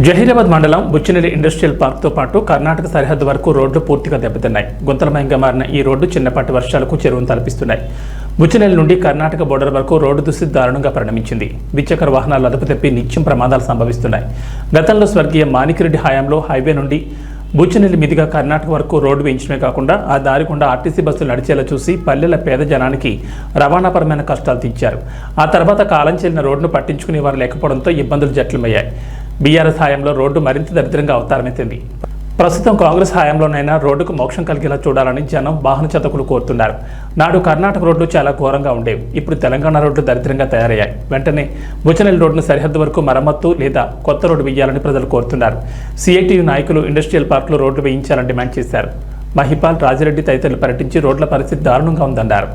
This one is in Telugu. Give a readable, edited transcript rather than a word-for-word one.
జహీరాబాద్ మండలం బుచ్చినేని ఇండస్ట్రియల్ పార్క్తో పాటు కర్ణాటక సరిహద్దు వరకు రోడ్లు పూర్తిగా దెబ్బతిన్నాయి. గుంతలమయంగా మారిన ఈ రోడ్డు చిన్నపాటి వర్షాలకు చెరువును తలపిస్తున్నాయి. బుచ్చినేని నుండి కర్ణాటక బోర్డర్ వరకు రోడ్డు దుస్థితి దారుణంగా పరిణమించింది. ద్విచక్ర వాహనాలు అదుపు తప్పి నిత్యం ప్రమాదాలు సంభవిస్తున్నాయి. గతంలో స్వర్గీయ మాణిక్రెడ్డి హయాంలో హైవే నుండి బుచ్చినేని మీదుగా కర్ణాటక వరకు రోడ్డు వేయించడమే కాకుండా ఆ దారి గుండా ఆర్టీసీ బస్సులు నడిచేలా చూసి పల్లెల పేద జనానికి రవాణాపరమైన కష్టాలు తీర్చారు. ఆ తర్వాత కాలం చెల్లిన రోడ్డును పట్టించుకునేవారు లేకపోవడంతో ఇబ్బందులు జటిలమయ్యాయి. బీఆర్ఎస్ హయాంలో రోడ్డు మరింత దరిద్రంగా అవతారమెత్తింది. ప్రస్తుతం కాంగ్రెస్ హయాంలోనైనా రోడ్డుకు మోక్షం కలిగేలా చూడాలని జనం వాహన చతకులు కోరుతున్నారు. నాడు కర్ణాటక రోడ్లు చాలా ఘోరంగా ఉండేవి. ఇప్పుడు తెలంగాణ రోడ్లు దరిద్రంగా తయారయ్యాయి. వెంటనే బుచ్చినేని రోడ్డును సరిహద్దు వరకు మరమ్మత్తు లేదా కొత్త రోడ్డు వేయాలని ప్రజలు కోరుతున్నారు. సిఐటియు నాయకులు ఇండస్ట్రియల్ పార్కులో రోడ్లు వేయించాలని డిమాండ్ చేశారు. మహిపాల్, రాజిరెడ్డి తదితరులు పర్యటించి రోడ్ల పరిస్థితి దారుణంగా ఉందన్నారు.